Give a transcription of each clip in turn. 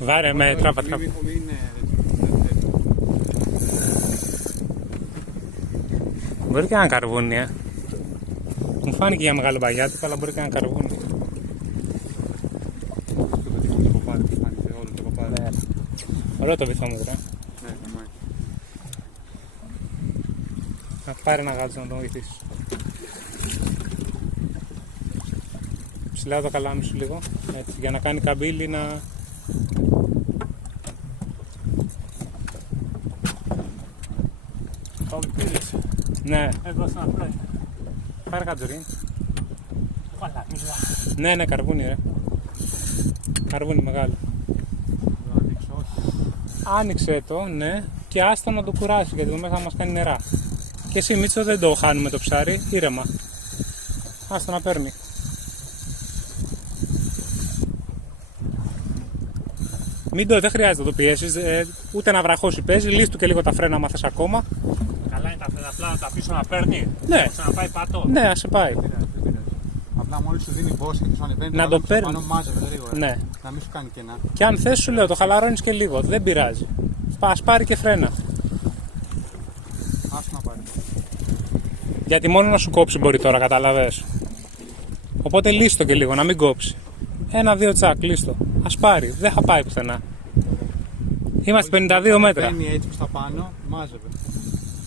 Βάρε με τράπα. Μπορεί και ένα καρβούνι, Μου φάνηκε για μεγάλο μπαγιάτικο, αλλά μπορεί και ένα καρβούνι. Ωραίο το βυθόμετρο. Να πάρει ένα γάτσο να τον βοηθήσει. Ψηλά το καλάμι σου λίγο, έτσι, για να κάνει καμπύλη να... Ναι. Εδώ σαν απλό. Πάρε κατζουρί. Καλά, Ναι, ναι, καρβούνι ρε. Καρβούνι μεγάλο. Άνοιξε το, ναι, και άστα να το κουράσει γιατί το μέσα θα μας κάνει νερά. Και εσύ Μίτσο δεν το χάνουμε το ψάρι, ήρεμα. Άστα να παίρνει. Δεν χρειάζεται να το πιέσεις, ούτε να βραχώσει παίζει, λύσου του και λίγο τα φρένα άμα θες ακόμα. Καλά είναι τα φρένα, απλά να τα αφήσω να παίρνει. Ναι. Να πάει πατώ. Ναι, ας σε πάει. Απλά μόλις σου δίνει μπόση και σου ανεβαίνει, να το παίρνει. Πάνω μάζευε γρήγορα. Ναι. Να μην σου κάνει κενά. Και αν θες σου λέω, το χαλαρώνεις και λίγο, δεν πειράζει. Ας πάρει και φρένα. Άσου να πάρει. Γιατί μόνο να σου κόψει μπορεί τώρα, καταλαβες. Οπότε λύστο και λίγο, να μην κόψει. 1-2 τσακ, λύστο. Ας πάρει, δεν θα πάει πουθενά. Είμαστε 52 μέτρα. Παίρνει έτσι προς τα πάνω, μάζευε.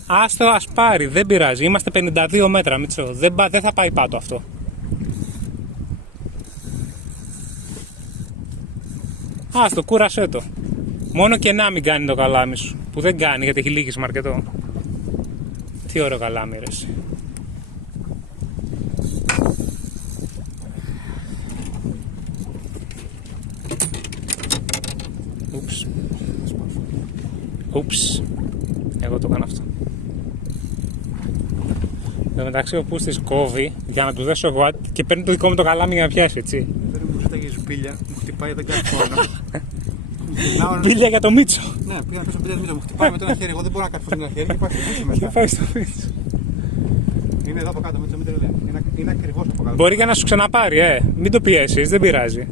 Άστο, ας πάρει, δεν πειράζει. Είμαστε 52 μέτρα, Μίτσο. Δεν θα πάει πάτο αυτό. Άστο, κούρασέ το. Μόνο και να μην κάνει το καλάμι σου. Που δεν κάνει γιατί έχει λύγισμα αρκετό. Τι ωραίο καλάμι ρε εσύ. Ούψ. Εγώ το έκανα αυτό. Εν τω μεταξύ ο Πούστης κόβει για να του δώσω εγώ και παίρνει το δικό μου το καλάμι για να πιάσει, έτσι. Παίρνει μου ζήταγε σπήλια, μου χτυπάει, δεν κάνει χρόνο. Μπίλια για το Μίτσο. Ναι, πήγα να πέσω μπίλια Μίτσο, μου χτυπάει με το ένα χέρι. Εγώ δεν μπορώ να καρφώσω με ένα χέρι και πάει στο Μίτσο μετά. Και πάει στο Μίτσο. Είναι εδώ από κάτω, Μίτσο, μην τρελαίνει. Είναι ακριβώς από κάτω. Μπορεί και να σου ξαναπάρει, μην το πιέσεις, δεν πειράζει.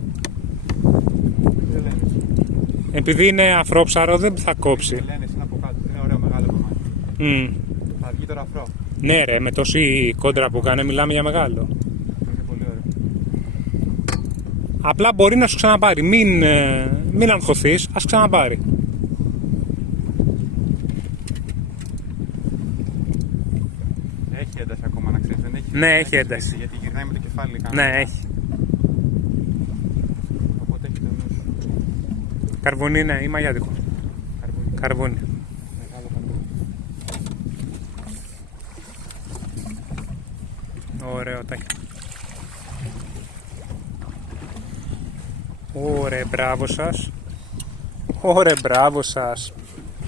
Επειδή είναι αφρόψαρο δεν θα κόψει. Είναι από κάτω, είναι ωραίο μεγάλο κομμάτι. Θα βγει τώρα αφρό. Ναι ρε, με τόση κόντρα που κάνει μιλάμε για μεγάλο. Είναι πολύ ωραίο. Απλά μπορεί να σου ξαναπάρει, μην αγχωθείς, ας ξαναπάρει. Έχει ένταση ακόμα να ξέρεις, δεν έχει. Ναι, έχει ένταση. Γιατί γυρνάει με το κεφάλι. Ναι, έχει. Οπότε έχει το νου σου. Καρβουνί είναι ή μαγιάτικο. Καρβούνι. Μεγάλο καρβούνι. Ωραίο τάκι. Ωραία, μπράβο σας. Ωραία, μπράβο σας.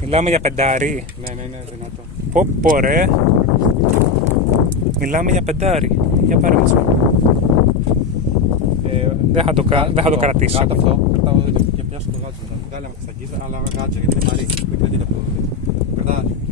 Μιλάμε για πεντάρι. Ναι, είναι δυνατό. Πω ρε. Μιλάμε για πεντάρι. Για πάρε μας. Δεν θα το κρατήσω. Κάτω αυτό, κρατάω και πιάσω το γάτσο. Βγάλε με τα σταγίδα, αλλά γάτσο γιατί είναι βαρύ. Μην κρατείτε αυτό.